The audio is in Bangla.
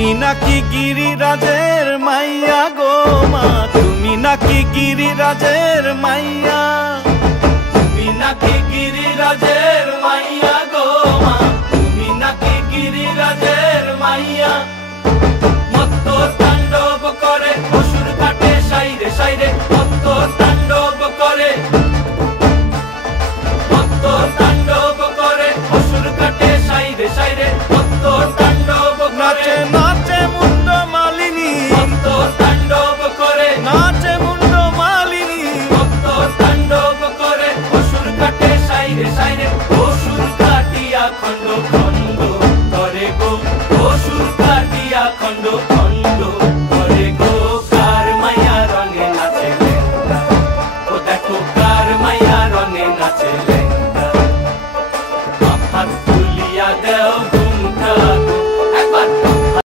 তুমি নাকি গিরিরাজের মাইয়া গো মা, তুমি নাকি গিরিরাজের মাইয়া, তুমি নাকি গিরিরাজের মাইয়া গো মা, তুমি নাকি গিরিরাজের মাইয়া। মত্ত তাণ্ডব করে অসুর কাটে সাইরে সাইরে, মত্ত তাণ্ডব করে, মত্ত তাণ্ডব করে অসুর কাটে সাইরে সাইরে, মত্ত তাণ্ডব করে। নাচে মুন্ড মালিনী, মত্ত তাণ্ডব করে, নাচে মুন্ড মালিনী, মত্ত তাণ্ডব করে অসুর কাটে সাইরে সাইরে, অসুর কাটিয়া খণ্ড খণ্ড করে গো, অসুর কাটিয়া খণ্ড।